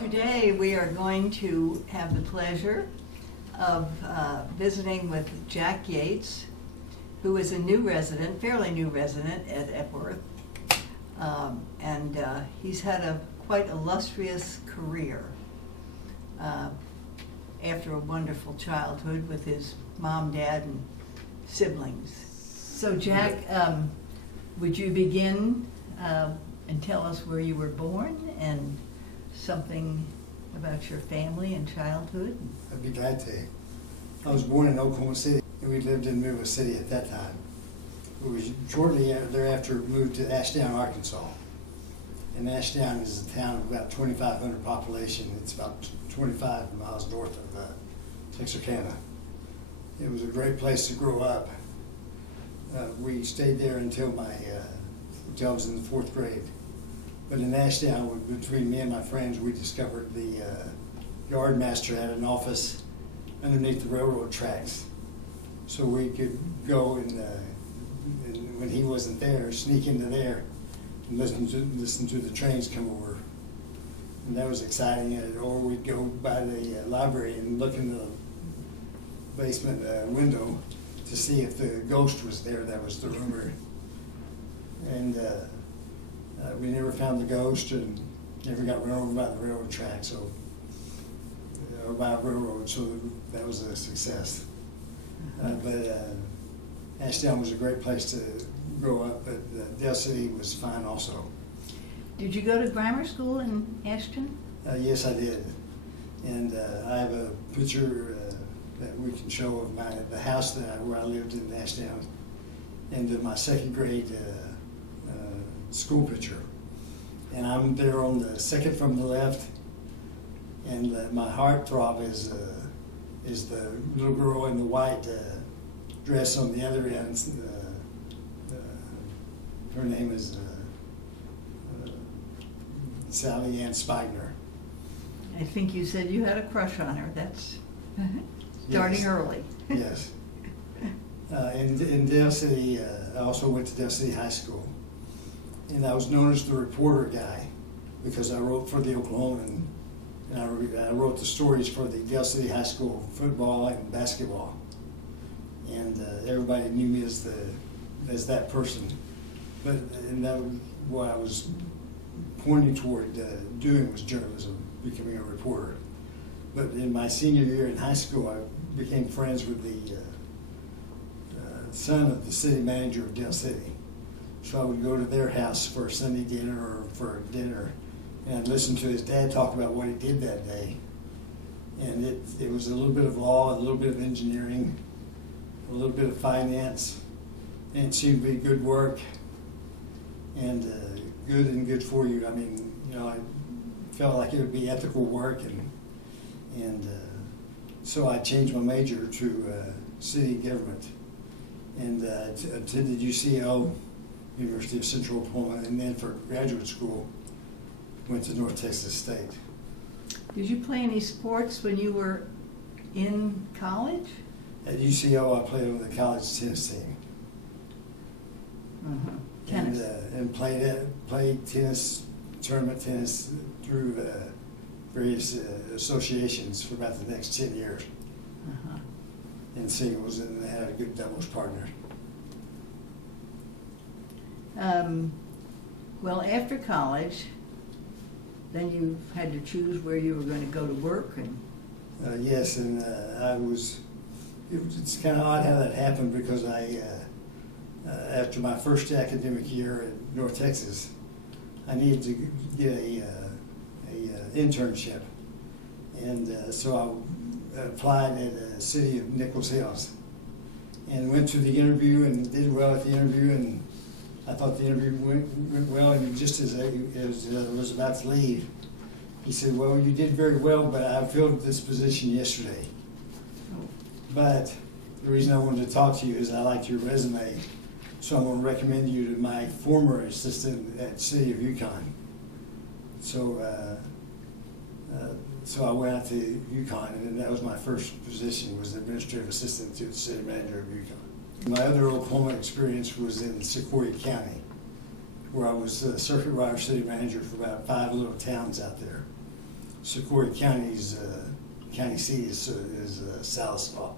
Today we are going to have the pleasure of visiting with Jack Yates, who is a new resident, fairly new resident at Epworth. He's had a quite illustrious career after a wonderful childhood with his mom, dad, and siblings. So Jack, would you begin and tell us where you were born and something about your family and childhood? I'd be glad to. I was born in Oklahoma City, and we lived in Middle City at that time. We was shortly thereafter moved to Ashdown, Arkansas. And Ashdown is a town of about 2,500 population. It's about 25 miles north of Texarkana. It was a great place to grow up. We stayed there until I was in the 4th grade. But in Ashdown, between me and my friends, we discovered the yard master had an office underneath the railroad tracks. So we could go and when he wasn't there, sneak into there and listen to the trains come over. And that was exciting. Or we'd go by the library and look in the basement window to see if the ghost was there. That was the rumor. And we never found the ghost and never got run over by the railroad track, or by a railroad, so that was a success. But Ashdown was a great place to grow up, but Dale City was fine also. Did you go to grammar school in Ashton? Yes, I did. And I have a picture that we can show of the house where I lived in Ashdown, and my 2nd grade school picture. And I'm there on the second from the left, and my heartthrob is the little girl in the white dress on the other end. Her name is Sally Ann Spigner. I think you said you had a crush on her. That's starting Yes. early. Yes. In Dale City, I also went to Dale City High School. And I was known as the reporter guy because I wrote for the Oklahoman, and I wrote the stories for the Dale City High School football and basketball. And everybody knew me as that person. And that was what I was pointing toward doing was journalism, becoming a reporter. But in my senior year in high school, I became friends with the son of the city manager of Dale City. So I would go to their house for a Sunday dinner or for dinner, and I'd listen to his dad talk about what he did that day. And it was a little bit of law, a little bit of engineering, a little bit of finance, and it seemed to be good work and good for you. I mean, I felt like it would be ethical work, and so I changed my major to city government, and attended UCO, University of Central Oklahoma, and then for graduate school, went to North Texas State. Did you play any sports when you were in college? At UCO, I played on the college tennis team. Tennis. And played tennis, tournament tennis through various associations for about the next 10 years. In singles, and had a good doubles partner. Well, after college, then you had to choose where you were going to go to work. And Yes, and it's kind of odd how that happened because after my first academic year at North Texas, I needed to get a internship, and so I applied at the city of Nichols Hills, and went to the interview and did well at the interview, and I thought the interview went well, and just as I was about to leave, he said, "Well, you did very well, but I filled this position yesterday. But the reason I wanted to talk to you is I liked your resume, so I'm going to recommend you to my former assistant at City of Yukon." So I went out to Yukon, and that was my first position, was the administrative assistant to the city manager of Yukon. My other Oklahoma experience was in Sequoia County, where I was circuit rider city manager for about 5 little towns out there. Sequoia County's county seat is Salisaw.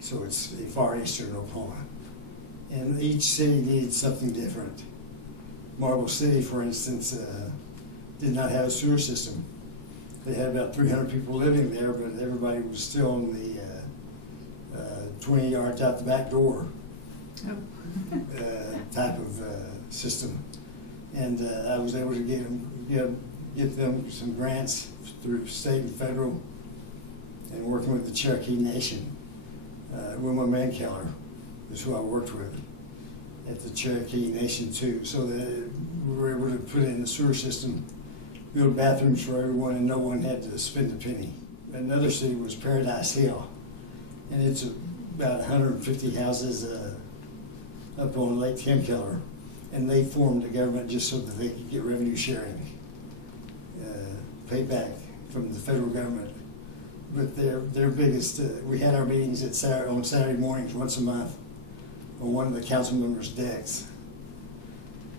So it's the far eastern Oklahoma. And each city needed something different. Marble City, for instance, did not have a sewer system. They had about 300 people living there, but everybody was still in the 20 yards out the back door type of system. And I was able to get them some grants through state and federal, and working with the Cherokee Nation. Wilma Mankeller is who I worked with at the Cherokee Nation too, so that we were able to put in the sewer system, build bathrooms for everyone, and no one had to spend a penny. Another city was Paradise Hill, and it's about 150 houses up on Lake Temkeller, and they formed a government just so that they could get revenue sharing, payback from the federal government. But their biggest, we had our meetings on Saturday mornings once a month on one of the council members' decks.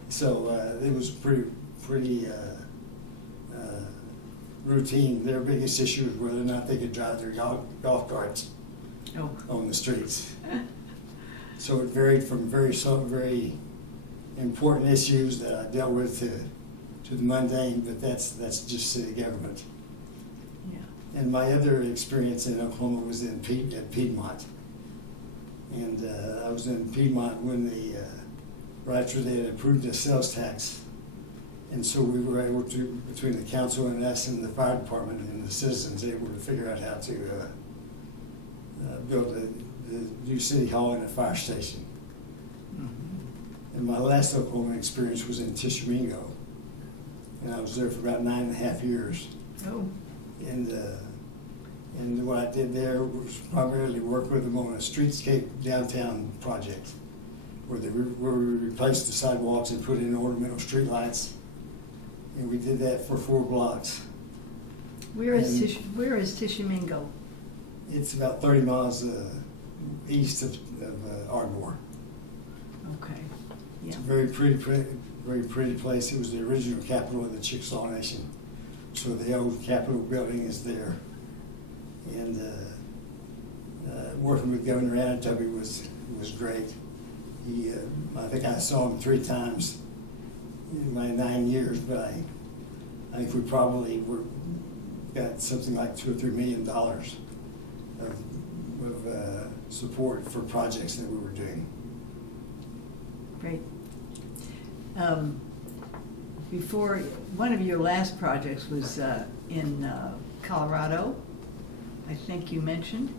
So it was pretty routine. Their biggest issue was whether or not they could drive their golf carts on the streets. So it varied from very important issues that I dealt with to the mundane, but that's just city government. Yeah. And my other experience in Oklahoma was at Piedmont. And I was in Piedmont when right after they had approved the sales tax. And so we were able to, between the council and us and the fire department and the citizens, able to figure out how to build the new city hall and a fire station. Mm-hmm. And my last Oklahoma experience was in Tishomingo. And I was there for about 9.5 years. Oh. And what I did there was primarily work with them on a streetscape downtown project where we replaced the sidewalks and put in ornamental streetlights. And we did that for 4 blocks. Where is Tishomingo? It's about 30 miles east of Ardmore. Okay. Yeah. It's a very pretty place. It was the original capital of the Chickasaw Nation. So the old Capitol building is there. And working with Governor Anatoby was great. I think I saw him 3 times in my 9 years, but I think we probably got something like $2 or $3 million of support for projects that we were doing. Great. Before, one of your last projects was in Colorado, I think you mentioned.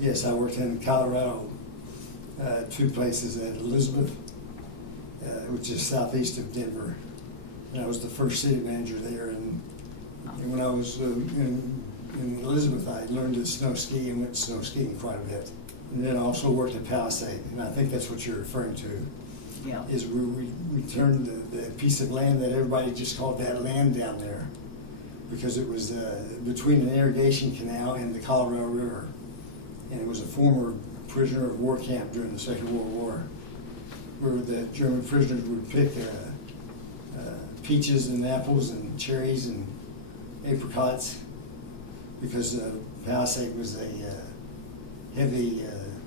Yes, I worked in Colorado, 2 places, at Elizabeth, which is southeast of Denver. And I was the first city manager there. And when I was in Elizabeth, I learned to snow ski and went snow skiing quite a bit. And then I also worked at Palisade, and I think that's what you're referring to. Yeah. Is we turned the piece of land that everybody just called that land down there, because it was between an irrigation canal and the Colorado River. And it was a former prisoner of war camp during the Second World War, where the German prisoners would pick peaches and apples and cherries and apricots, because Palisade was a heavy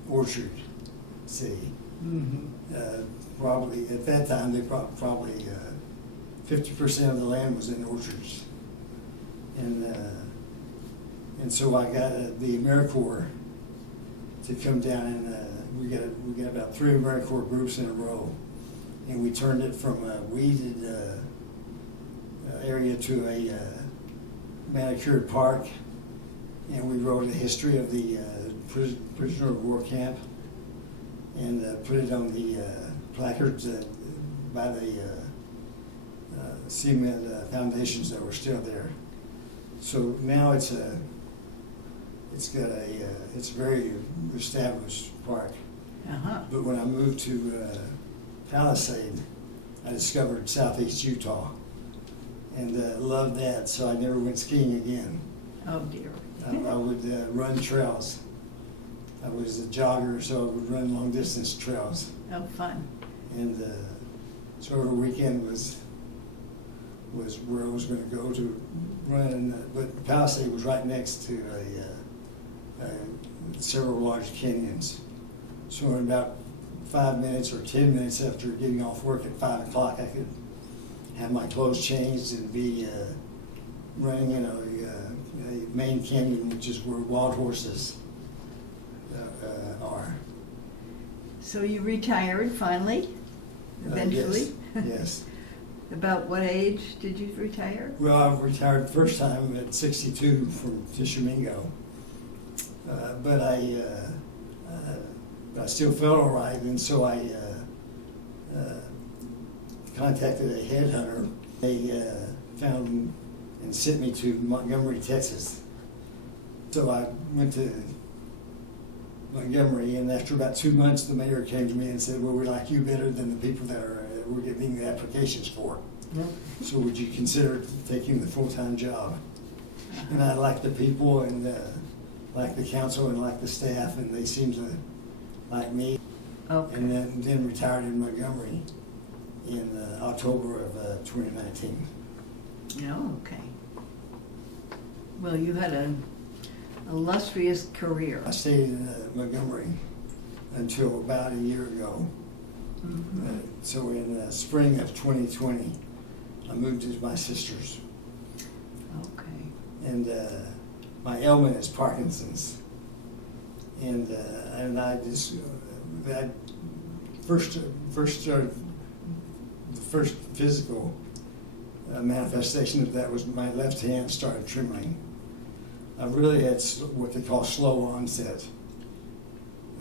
orchard city. Mm-hmm. Probably at that time, they probably 50% of the land was in orchards, and so I got the AmeriCorps to come down, and we got about 3 AmeriCorps groups in a row, and we turned it from a weeded area to a manicured park, and we wrote a history of the prisoner of war camp, and put it on the placards by the cement foundations that were still there. So now it's a very established park. Uh-huh. But when I moved to Palisade, I discovered southeast Utah, and loved that. So I never went skiing again. Oh dear. I would run trails. I was a jogger, so I would run long distance trails. Oh, fun. And so every weekend was was where I was going to go to run, but Palisade was right next to several large canyons. So in about 5 minutes or 10 minutes after getting off work at 5 o'clock, I could have my clothes changed and be running in a main canyon, which is where wild horses are. So you retired finally, eventually? Yes. About what age did you retire? Well, I retired the first time at 62 from Tishomingo, but I still felt all right, and so I contacted a headhunter. They found and sent me to Montgomery, Texas. So I went to Montgomery, and after about 2 months, the mayor came to me and said, "Well, we like you better than the people that we're getting the applications for. So would you consider taking the full-time job?" And I like the people, and like the council, and like the staff, and they seemed to like me. Okay. And then retired in Montgomery in October of 2019. Oh, okay. Well, you had an illustrious career. I stayed in Montgomery until about a year ago. Mhm. So in spring of 2020, I moved to my sister's. Okay. And my ailment is Parkinson's. And I just, that first started, the first physical manifestation of that was my left hand started trembling. I really had what they call slow onset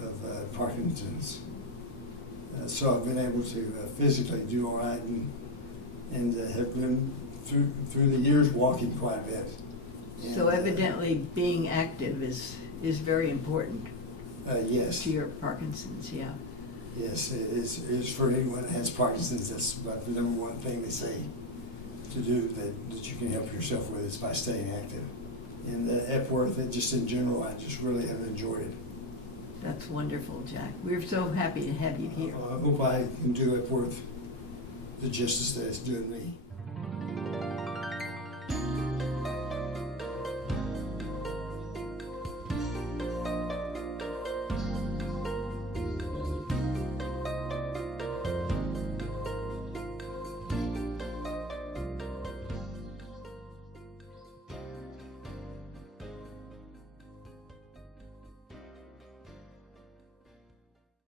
of Parkinson's. So I've been able to physically do all right, and have been through the years walking quite a bit. And, So evidently being active is very important yes. to your Parkinson's, yeah. Yes, it is for anyone that has Parkinson's. That's about the number one thing they say to do that you can help yourself with is by staying active. And Epworth, just in general, I just really have enjoyed it. That's wonderful, Jack. We're so happy to have you here. I hope I can do Epworth the justice that it's doing me.